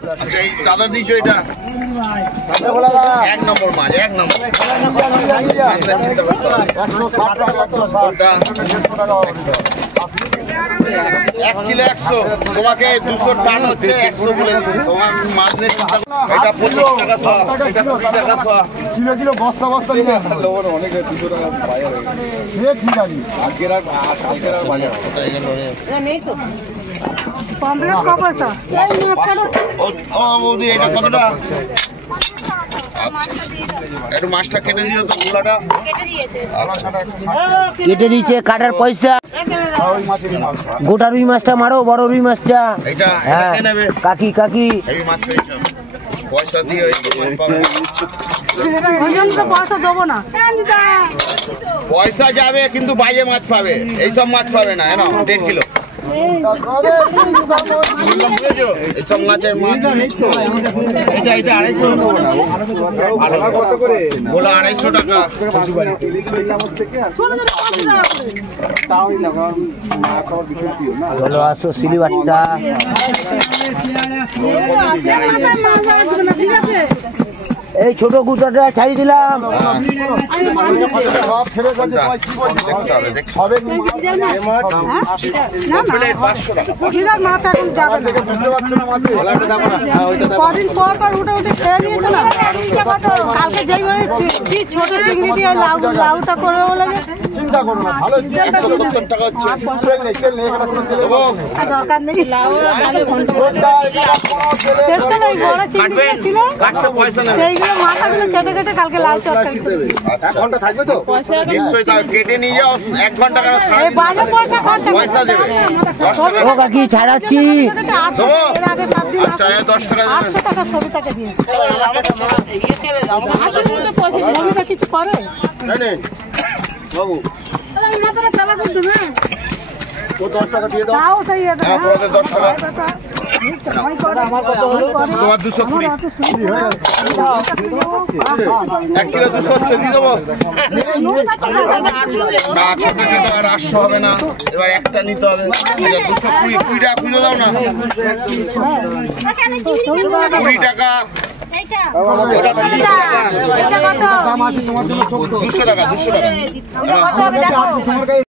আচ্ছা এই দাদা দিছো এটা এক নম্বর মাছ এক নম্বর 1 কিলো 100 তোমাকে 200 টান হচ্ছে 100 বলে তোমার মাছ নিয়ে চিন্তা এটা 25 টাকা শ এটা 20 টাকা শ কিলো কিলো বস্তা বস্তা নিয়ে লবণ অনেক 200 টাকা বাজার হয়ে গেছে সে ঠিক আছে আজকের আর কালকের আর বাজার ওটা এগুলো নেই তো কমপ্লিট কত পয়সা এই মাছটা ও বৌদি এটা কতটা আচ্ছা একটু মাছটা কেটে দিও তো গোলাটা কেটে দিয়েছে কাটার পয়সা গোটা রুই মাছটা মারো বড় রুই মাছটা এটা হ্যাঁ নেবে কাকি কাকি এই মাছ পেয়েছো পয়সা দিয়ে মাছ পাবে তো পয়সা দেবো না পয়সা যাবে কিন্তু বাইরে মাছ পাবে এইসব মাছ পাবে না এনো 1.5 কিলো এইসব মাছের মাছ এটা এটা 250 গোলা 250 টাকা চলো আসো সিলিবারটা এই ছোট গুটাটা ছাড়ি দিলাম কদিন পর পর উঠে উঠে খেয়ে নিয়েছে না কালকে যেই ছোট চিংড়ি দিয়ে লাউটা করে বলে চিন্তা করো না ভালো দরকার নেই শেষ করে ওই বড় চিংড়ি ছিল সেইগুলো মাথাগুলো কেটে কেটে কালকে লাল চটকাই 1 ঘন্টা থাকবে তো নিশ্চয়ই কেটে নিয়ে যাও 1 ঘন্টা করে এই বাজে পয়সা খরচা পয়সা দেবে ও কাকি ছাড়াচ্ছি এর আগে 7 দিন আচ্ছা 10 টাকা 800 টাকা সবিতাকে দিয়েছে সবিতা কিছু করে বাবু আমি মাথাটা চালা করে দেবে ও 10 টাকা দিয়ে দাও সেই এটা হ্যাঁ 10 টাকা আমার কত হলো তোমার 220 1 কিলো 200 হচ্ছে দিয়ে দেবো না ছোট ছোট আর 800 হবে না এবার একটা নিতে হবে 220 টাকা খুঁজে দাও না 20 টাকা এইটা ওটা 30 টাকা এটা কত দাম আছে তোমার জন্য 200 টাকা 200 টাকা